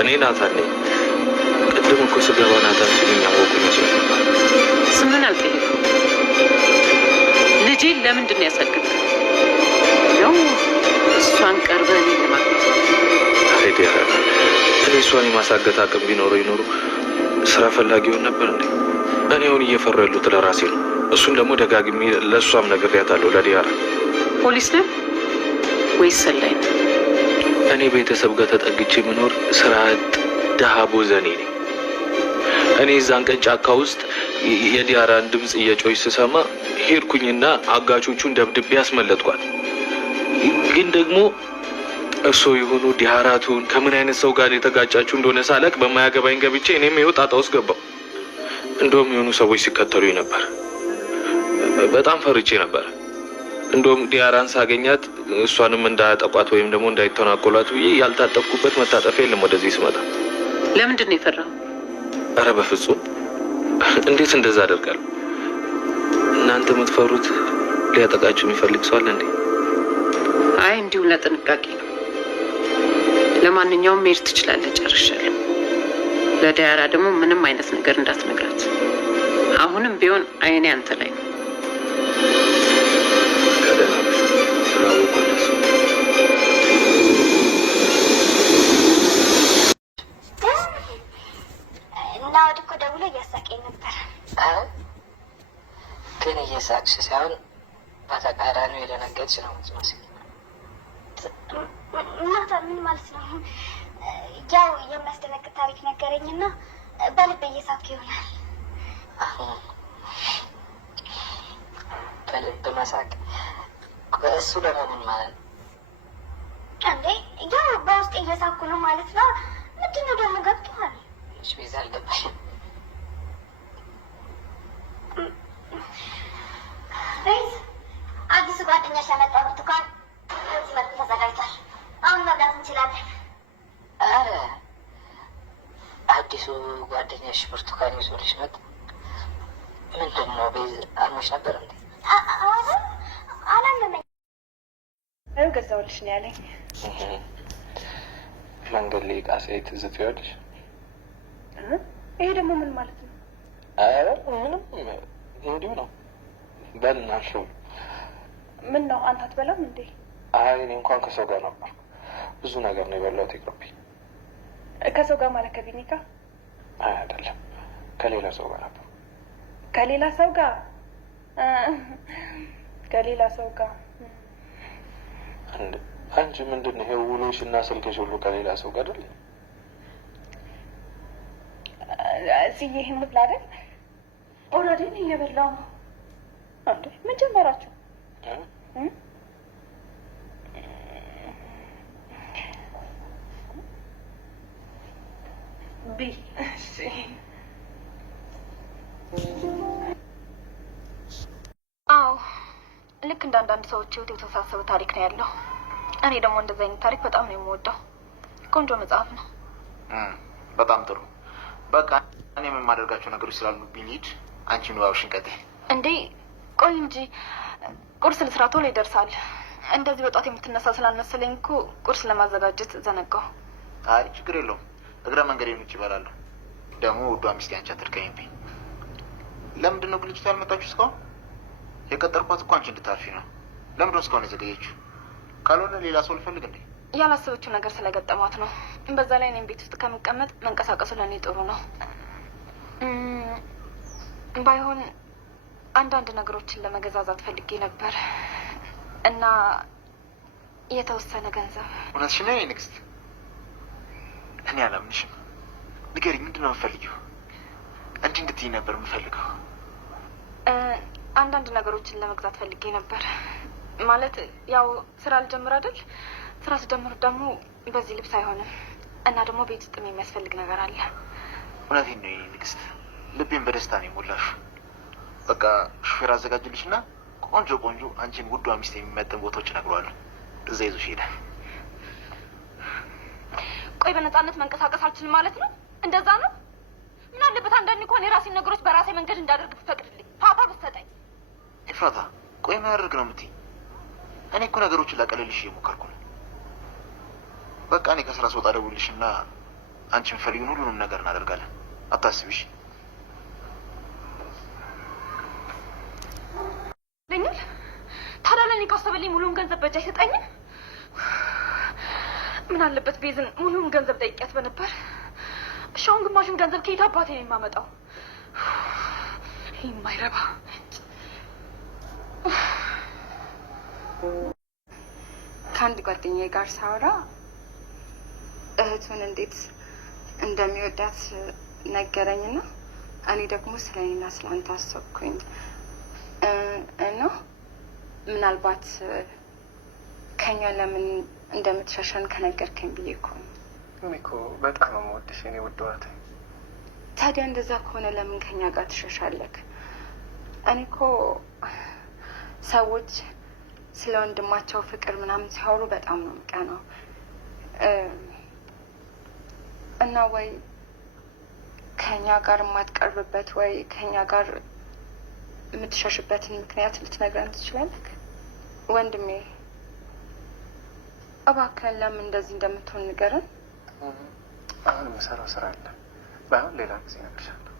እኔ ናታን ነኝ። ቅድም እኮ ስገባ ናታን ሲሉኝ ያወቁኝ መስሎኝ ነበር። ስምን አልጠየቅኩም። ልጄን ለምንድን ነው ያሳደግከው? ነው እሷን ቀርበህ እኔን ለማግኘት? አይዲ እኔ እሷን የማሳገት አቅም ቢኖረው ይኖሩ ስራ ፈላጊውን ነበር እንዴ? እኔ አሁን እየፈራ ያሉት ለራሴ ነው። እሱን ደግሞ ደጋግሜ ለእሷም ነግሬያታለሁ። ለዲያራ ፖሊስ ነው ወይስ ሰላይ? እኔ ቤተሰብ ጋር ተጠግቼ የምኖር ስራ አጥ ደሃ ቦዘኔ ነኝ። እኔ እዛን ቀን ጫካ ውስጥ የዲያራን ድምፅ እየጮች ስሰማ ሄድኩኝና አጋቾቹን ደብድቤ ያስመለጥኳል። ግን ደግሞ እሱ የሆኑ ዲያራቱን ከምን አይነት ሰው ጋር የተጋጫችሁ እንደሆነ ሳላቅ በማያገባኝ ገብቼ እኔም ይኸው ጣጣ ውስጥ ገባው። እንደውም የሆኑ ሰዎች ሲከተሉኝ ነበር። በጣም ፈርቼ ነበር። እንደውም ዲያራን ሳገኛት እሷንም እንዳያጠቋት ወይም ደግሞ እንዳይተናኮላት ብዬ ያልታጠፍኩበት መታጠፊያ የለም ወደዚህ ስመጣ። ለምንድን ነው የፈራው? አረ በፍጹም እንዴት እንደዛ አደርጋለሁ? እናንተ የምትፈሩት ሊያጠቃችሁ የሚፈልግ ሰው አለ እንዴ? አይ እንዲሁ ለጥንቃቄ ነው። ለማንኛውም መሄድ ትችላለህ። ጨርሻለሁ። ለዲያራ ደግሞ ምንም አይነት ነገር እንዳትነግራት። አሁንም ቢሆን አይኔ አንተ ላይ ነው። ናወድ እኮ ደውሎ እያሳቀኝ ነበር። ግን እየሳቅሽ ሳይሆን በተቃራኒው የደነገጥሽ ነው የምትመስለው። እናታ ምን ማለት ነው? ያው የሚያስደነግጥ ታሪክ ነገረኝና በልቤ እየሳቅኩ ይሆናል። በልብ መሳቅ እሱ ለምን ማለት ነው እንዴ? ያው በውስጤ እየሳቅኩ ነው ማለት ነው። ምንድን ነው ደግሞ ገብቶሃል? ቤዛ አልገባሽም። ቤዝ አዲሱ ጓደኛሽ ያመጣው ብርቱካን እዚህ መልኩ ተዘጋጅቷል። አሁን መብላት እንችላለን። አረ አዲሱ ጓደኛሽ ብርቱካን ይዞልሽ መጣ? ምንድን ነው ቤዝ አልሞሽ ነበር እንዴ? አላመመኝ። ገዛውልሽ ነው ያለኝ። መንገድ ላይ ዕቃ ሳይ ትዝ ትይዋለሽ? ይሄ ደግሞ ምን ማለት ነው? አረ ምንም እንዲሁ ነው። በልናሽው ምን ነው አንተ አትበላም እንዴ? አይ እኔ እንኳን ከሰው ጋር ነበር። ብዙ ነገር ነው የበላሁት። ይቅርብኝ። ከሰው ጋር ማለት ከቢኒካ? አይ አይደለም፣ ከሌላ ሰው ጋር ነበር። ከሌላ ሰው ጋር? ከሌላ ሰው ጋር አንቺ ምንድን ነው ይሄ ውሎሽ እና ስልክሽ ሁሉ ከሌላ ሰው ጋር አይደል? እዚህ ይሄን ብላ አይደል? ኦልሬዲ ነው እየበላሁ ነው። አንዴ ምን ጀመራችሁ? ቢ አዎ ልክ እንደ አንዳንድ ሰዎች ህይወት የተወሳሰበ ታሪክ ነው ያለው። እኔ ደግሞ እንደዚህ አይነት ታሪክ በጣም ነው የምወደው። ቆንጆ መጽሐፍ ነው። በጣም ጥሩ። በቃ እኔ የማደርጋቸው ነገሮች ስላሉብኝ ልሂድ። አንቺ ንባብሽን ቀጥይ። እንዴ ቆይ እንጂ ቁርስ ልስራ፣ ቶሎ ይደርሳል። እንደዚህ በጧት የምትነሳ ስላልመሰለኝ እኮ ቁርስ ለማዘጋጀት ዘነጋው። አይ ችግር የለውም፣ እግረ መንገዴን ውጭ እበላለሁ። ደግሞ ውዷ ሚስቴ አንቺ አትድከሚብኝ። ለምንድን ነው ልጅቷ ያልመጣችሁ እስካሁን? የቀጠርኳት እኮ አንቺ እንድታርፊ ነው። ለምንድን ነው እስካሁን የዘገየችው? ካልሆነ ሌላ ሰው ልፈልግ እንዴ? ያላሰበችው ነገር ስለገጠማት ነው። በዛ ላይ እኔም ቤት ውስጥ ከምቀመጥ መንቀሳቀሱ ለእኔ ጥሩ ነው። ባይሆን አንዳንድ ነገሮችን ለመገዛዛት ፈልጌ ነበር እና የተወሰነ ገንዘብ። እውነትሽን ነው ንግስት? እኔ አላምንሽም። ንገሪኝ፣ ምንድን ነው የምፈልጊው? እንዲህ እንድትይ ነበር የምፈልገው። አንዳንድ ነገሮችን ለመግዛት ፈልጌ ነበር። ማለት ያው ስራ ልጀምር አይደል? ስራ ስጀምር ደግሞ በዚህ ልብስ አይሆንም እና ደግሞ ቤት ውስጥም የሚያስፈልግ ነገር አለ። እውነቴን ነው ንግስት፣ ልቤን በደስታ ነው የሞላሽ። በቃ ሹፌር አዘጋጅልሽ እና ቆንጆ ቆንጆ አንቺን ውዷ ሚስት የሚመጥን ቦታዎች እነግረዋለሁ። እዛ ይዞሽ ሄዳል። ቆይ በነፃነት መንቀሳቀስ አልችልም ማለት ነው? እንደዛ ነው? ምን አለበት አንዳንዴ እንኳን የራሴን ነገሮች በራሴ መንገድ እንዳደርግ ብትፈቅድልኝ፣ ፋታ ብትሰጠኝ። ኤፍራታ ቆይ ምን አደርግ ነው የምትይኝ? እኔ እኮ ነገሮችን ላቀለልሽ እየሞከርኩ ነው። በቃ እኔ ከስራ ስወጣ ደውልሽ እና አንቺን ፈልጊን ሁሉንም ነገር እናደርጋለን። አታስቢሽ። ለኛል ታዲያ ለኔ ካሰበልኝ ሙሉውን ገንዘብ በእጅ አይሰጠኝም? ምን አለበት ቤዝን ሙሉውን ገንዘብ ጠይቂያት በነበር። እሺ አሁን ግማሹን ገንዘብ ከየት አባቴ ነው የማመጣው? የማይረባ ከአንድ ጓደኛዬ ጋር ሳወራ እህቱን እንዴት እንደሚወዳት ነገረኝና እኔ ደግሞ ስለ እኔና ስለ አንተ አሰብኩኝ እና ምናልባት ከኛ ለምን እንደምትሸሸን ከነገርከኝ ብዬ እኮ ነው። እኔ እኮ በጣም ነው የምወድሽ የእኔ ውድ እህቴ። ታዲያ እንደዛ ከሆነ ለምን ከኛ ጋር ትሸሻለክ? እኔ እኮ ሰዎች ስለ ወንድማቸው ፍቅር ምናምን ሲያወሩ በጣም ነው የምቀናው እና ወይ ከኛ ጋር የማትቀርብበት ወይ ከኛ ጋር የምትሸሽበትን ምክንያት ልትነግረን ትችላለህ? ወንድሜ እባክህን ለምን እንደዚህ እንደምትሆን ንገረን። አሁን የምሰራው ስራ አለ። ባይሆን ሌላ ጊዜ እነግርሻለሁ።